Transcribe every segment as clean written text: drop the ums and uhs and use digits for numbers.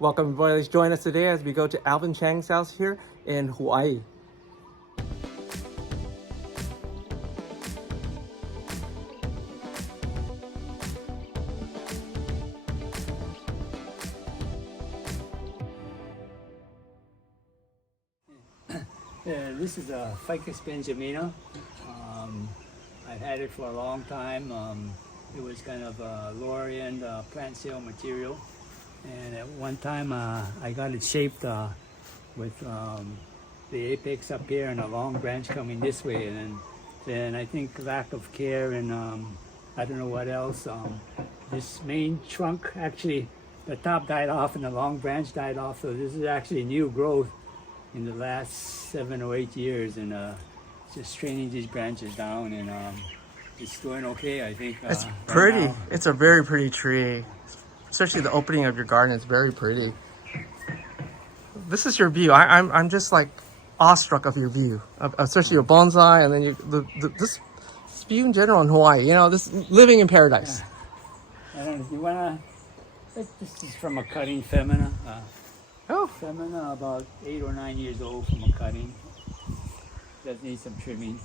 Welcome, everybody. Join us today as we go to Alvin Chang's house here in Hawaii. Yeah, this is a Ficus benjamina. I've had it for a long time. It was kind of a lower end plant sale material. And at one time I got it shaped with the apex up here and a long branch coming this way. And then I think lack of care and I don't know what else. This main trunk, actually, the top died off and the long branch died off. So this is actually new growth in the last 7 or 8 years, and just training these branches down, and it's doing okay, I think. It's right pretty. now. It's a very pretty tree. Especially the opening of your garden is very pretty. This is your view. I'm just like awestruck of your view, especially your bonsai, and then this view in general in Hawaii. You know, this living in paradise. I don't know if you wanna. This is from a cutting femina. Oh, Femina, about 8 or 9 years old from a cutting. Does need some trimming.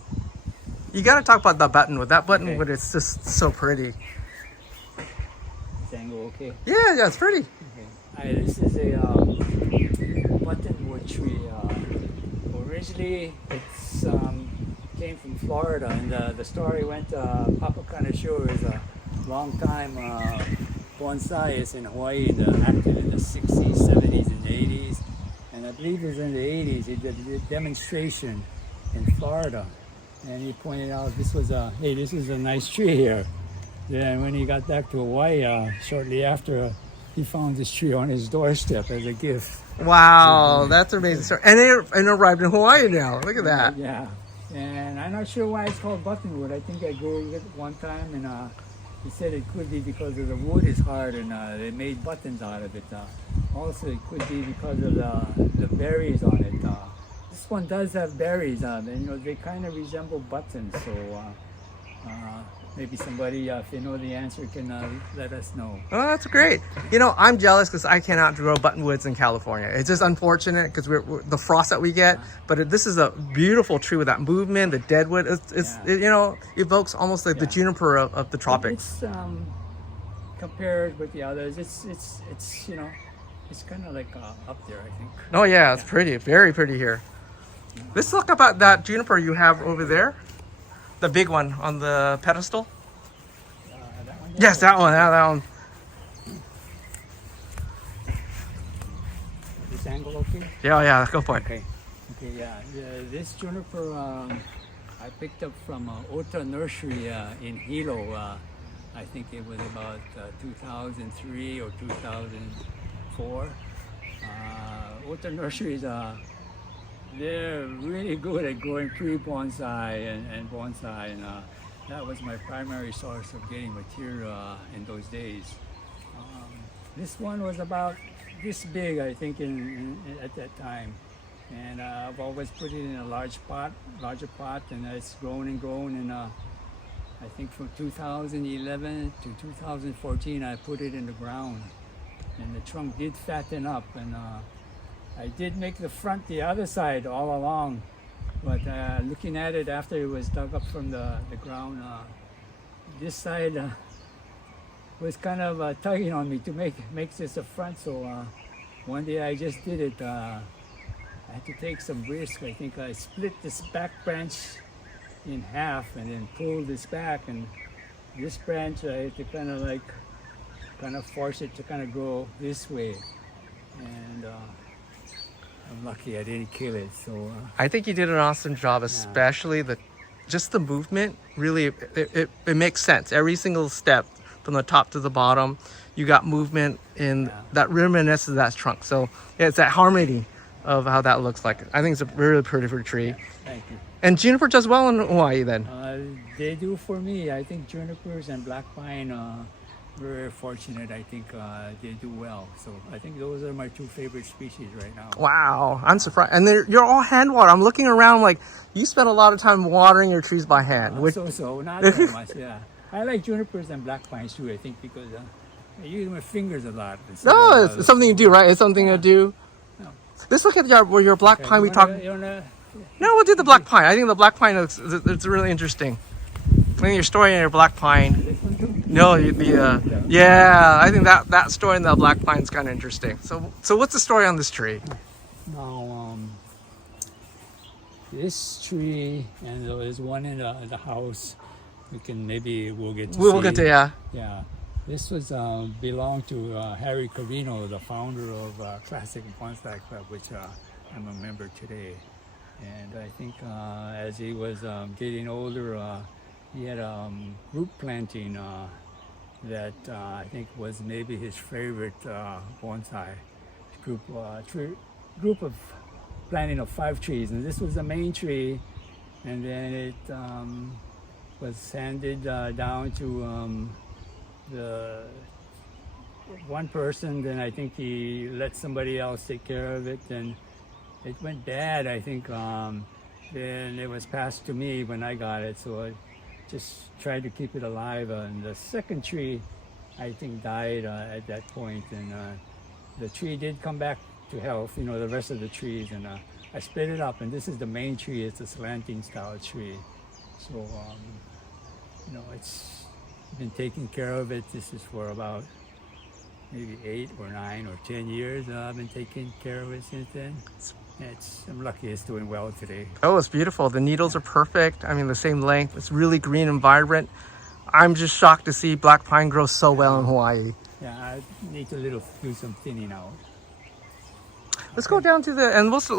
you got to talk about that buttonwood. That buttonwood Okay. is just so pretty. This angle okay? Yeah, it's pretty. Okay. This is a buttonwood tree. Originally, it's came from Florida, and the story went. Papa Kanashiro is a long time bonsaiist in Hawaii, active in the 60s, 70s, and 80s. And I believe it was in the 80s. He did a demonstration in Florida, and he pointed out this was hey, this is a nice tree here. Then when he got back to Hawaii, shortly after, he found this tree on his doorstep as a gift. Wow, that's amazing story. And it arrived in Hawaii now. Look at that. Yeah, and I'm not sure why it's called buttonwood. I think I grew it one time, and he said it could be because of the wood is hard, and they made buttons out of it. Also, it could be because of the berries on it. This one does have berries on it. You know, they kind of resemble buttons. So maybe somebody, if you know the answer, can let us know. Oh, that's great. You know, I'm jealous because I cannot grow buttonwoods in California. It's just unfortunate because we're the frost that we get. But this is a beautiful tree with that movement, the deadwood. It, you know, evokes almost like the juniper of the tropics. It's compared with the others. It's you know, it's kind of like up there, I think. Oh yeah, it's pretty, very pretty here. Let's talk about that juniper you have over there. The big one on the pedestal. That one there? Yes, that one. That one. This angle okay? Yeah, go for it. Okay, yeah. This juniper I picked up from Ota Nursery in Hilo. I think it was about 2003 or 2004. Ota Nursery is they're really good at growing pre-bonsai and bonsai, and that was my primary source of getting material in those days. This one was about this big, I think, at that time, and I've always put it in a larger pot, and it's grown and grown. And I think from 2011 to 2014, I put it in the ground, and the trunk did fatten up, and I did make the front the other side all along, but looking at it after it was dug up from the ground, this side was kind of tugging on me to make this a front. So one day I just did it. I had to take some risk. I think I split this back branch in half and then pulled this back, and this branch I had to kind of force it to kind of go this way, and I'm lucky I didn't kill it. So I think you did an awesome job, especially just the movement. Really, it makes sense. Every single step from the top to the bottom, you got movement in that reminiscence of that trunk. So yeah, it's that harmony of how that looks like. I think it's a really pretty tree. yeah, thank you. And juniper does well in Hawaii then. They do for me. I think junipers and black pine, very fortunate. I think they do well. So I think those are my two favorite species right now. Wow, I'm surprised. And you're all hand water. I'm looking around like you spend a lot of time watering your trees by hand. So not very much. Yeah, I like junipers and black pines too. I think because I use my fingers a lot. No, it's something you do, right? It's something to do. No. Let's look at your black Okay, pine. We you talked. wanna, No, we'll do the black pine. I think the black pine looks it's really interesting. I think your story on your black pine. this one too? No, yeah, I think that story in the black pine is kind of interesting. So what's the story on this tree? Now, this tree, and there's one in the house. We'll get to We'll see. get to yeah. Yeah, this was belonged to Harry Carino, the founder of Classic Bonsai Club, which I'm a member today. And I think as he was getting older, he had a group planting that I think was maybe his favorite bonsai group of planting of 5 trees, and this was the main tree, and then it was handed down to the one person. Then I think he let somebody else take care of it, and it went bad. I think then it was passed to me when I got it, so I just tried to keep it alive. And the second tree, I think, died at that point, and the tree did come back to health. You know, the rest of the trees, and I split it up. And this is the main tree. It's a slanting style tree, so you know, it's been taking care of it. This is for about maybe 8 or 9 or 10 years. I've been taking care of it since then. I'm lucky it's doing well today. Oh, it's beautiful. The needles are perfect. I mean, the same length. It's really green and vibrant. I'm just shocked to see black pine grow so well in Hawaii. Yeah, I need to do some thinning out. Let's go down to the and let's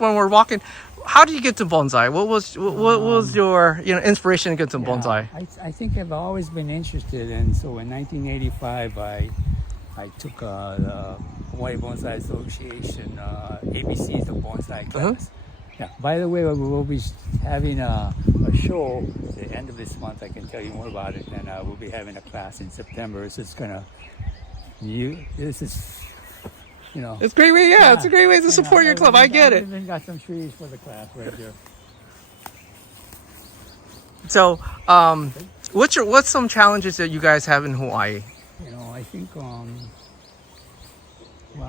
when we're walking. How did you get to bonsai? What was your inspiration to get to bonsai? I think I've always been interested, and so in 1985 I took the Hawaii Bonsai Association ABCs of bonsai class. Yeah. By the way, we'll be having a show at the end of this month. I can tell you more about it, and we'll be having a class in September. It's just It's a great way. Yeah, it's a great way to support your club. I get it. I've even got some trees for the class right here. So, what's some challenges that you guys have in Hawaii? You know, I think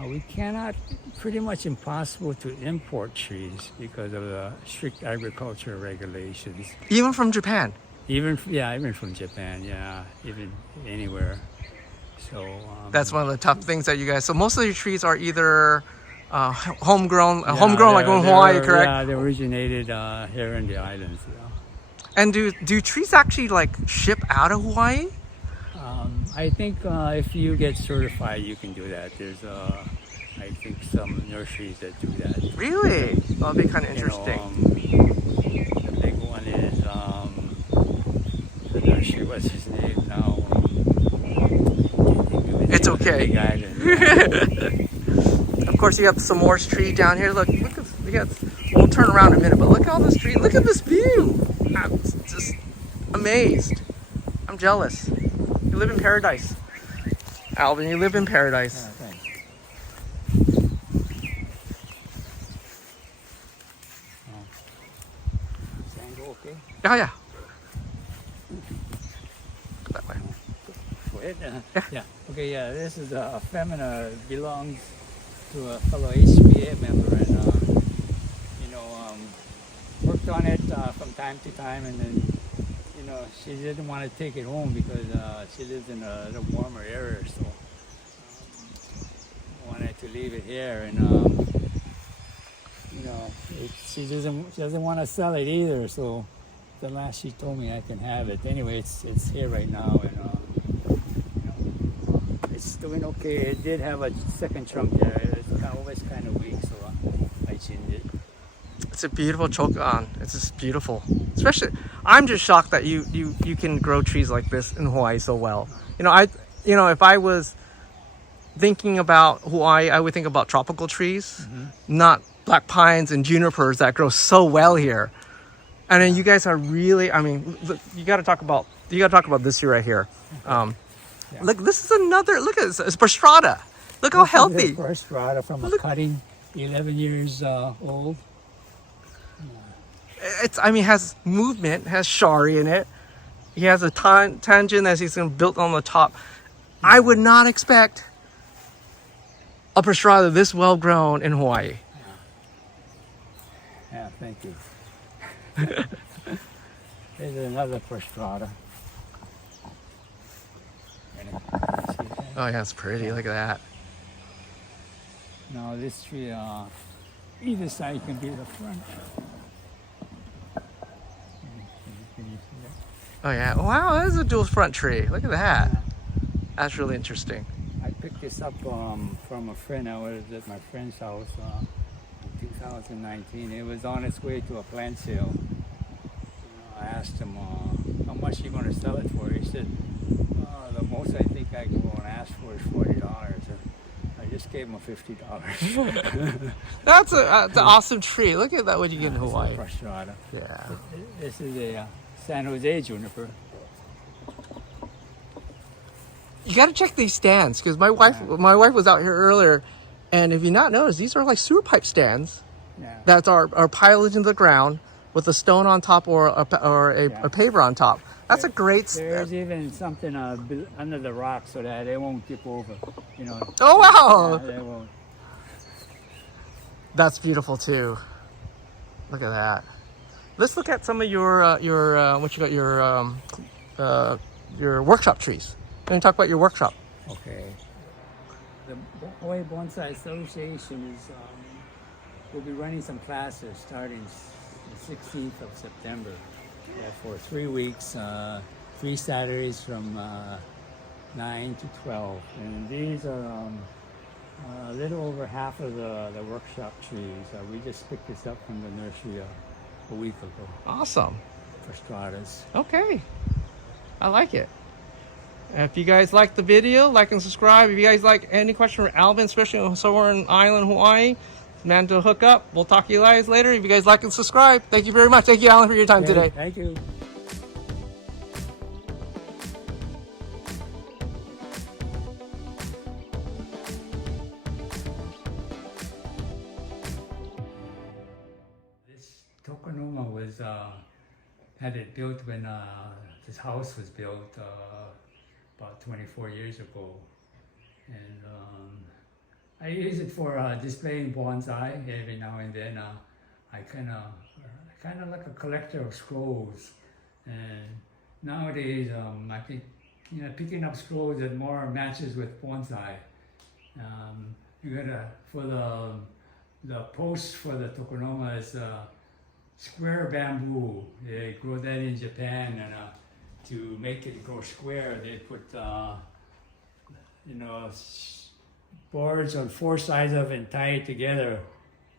we cannot, pretty much impossible to import trees because of the strict agriculture regulations. Even from Japan. Even from Japan, even anywhere. So That's one of the tough things that you guys. So most of your trees are either homegrown, like in Hawaii, correct? Yeah, they originated here in the islands. Yeah. And do trees actually like ship out of Hawaii? I think if you get certified, you can do that. There's I think some nurseries that do that. Really? That'll be kind of interesting. The big one is the nursery. What's his name now? It's okay. Of course, you have some more tree down here. Look at. We'll turn around in a minute, but look at all this tree. Look at this view. I'm just amazed. I'm jealous. You live in paradise, Alvin. You live in paradise. Yeah, thanks. Okay. Yeah. That way. Go ahead. Yeah. Okay, this is a femina, belongs to a fellow HBA member, and worked on it from time to time, and then she didn't want to take it home because she lives in a warmer area, so wanted to leave it here, and she doesn't want to sell it either, so the last she told me I can have it. Anyway, it's here right now, and it's doing okay. It did have a second trunk there. It's always kind of weak, so I chinned it. It's a beautiful chokan. It's just beautiful. Especially, I'm just shocked that you can grow trees like this in Hawaii so well. If I was thinking about Hawaii, I would think about tropical trees, not black pines and junipers that grow so well here. And then you guys are really. I mean, you got to talk about this tree right here. Look, this is another. Look at this. It's Prostrata. Look how healthy. Prostrata from a cutting, 11 years old. It has movement, has shari in it. He has a tangent that he's built on the top. I would not expect a prostrata this well grown in Hawaii. Yeah, thank you. Here's another prostrata. Oh yeah, it's pretty. Look at that. Now this tree, either side can be the front. Can you see that? Oh yeah. Wow, that is a dual front tree. Look at that. That's really interesting. I picked this up from a friend. I was at my friend's house in 2019. It was on its way to a plant sale. I asked him how much you going to sell it for. He said, the most I think I can go and ask for is $40. I just gave him $50. That's an awesome tree. Look at that when you get in Hawaii. Prostrata. Yeah. This is a San Jose juniper. You got to check these stands because my wife was out here earlier, and if you not noticed, these are like sewer pipe stands that are piloted into the ground with a stone on top or a paver on top. That's a great. There's even something under the rock so that they won't tip over. You know. Oh wow! They won't. That's beautiful too. Look at that. Let's look at some of your what you got your workshop trees. We're gonna talk about your workshop. Okay. The Baikoen Bonsai Association is will be running some classes starting the 16th of September for 3 weeks, 3 Saturdays from 9 to 12. And these are a little over half of the workshop trees. We just picked this up from the nursery a week ago. Awesome. Prostratas. Okay. I like it. If you guys like the video, like and subscribe. If you guys like any question for Alvin, especially on Sovereign Island, Hawaii, man to hook up. We'll talk to you guys later. If you guys like and subscribe, thank you very much. Thank you, Alan, for your time today. Thank you. This Tokonoma was had it built when this house was built about 24 years ago, and I use it for displaying bonsai every now and then. I kind of like a collector of scrolls, and nowadays I think picking up scrolls that more matches with bonsai. You gotta for the post for the Tokonoma is square bamboo. They grow that in Japan, and to make it grow square, they put boards on 4 sides of it and tie it together.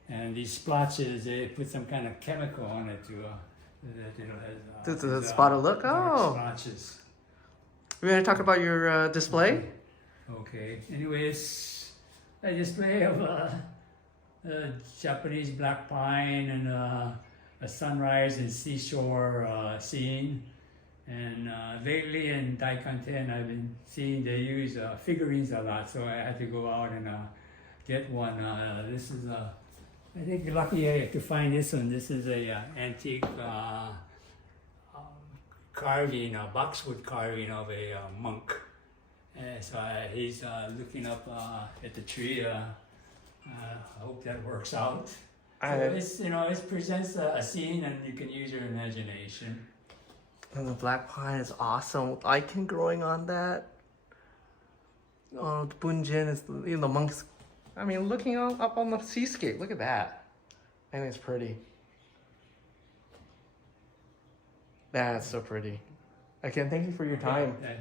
And these splotches, they put some kind of chemical on it to the spotted look. Oh, splotches. We're gonna talk about your display. Okay. Anyways, a display of a Japanese black pine and a sunrise and seashore scene. And lately in Daikon-ten, I've been seeing they use figurines a lot, so I had to go out and get one. This is I think you're lucky to find this one. This is a antique carving, a boxwood carving of a monk. So he's looking up at the tree. I hope that works out. So it presents a scene, and you can use your imagination. And the black pine is awesome. With lichen growing on that. Oh, the bunjin is the monks. I mean, looking up on the seascape. Look at that. I think it's pretty. That's so pretty. Again, thank you for your time. Okay.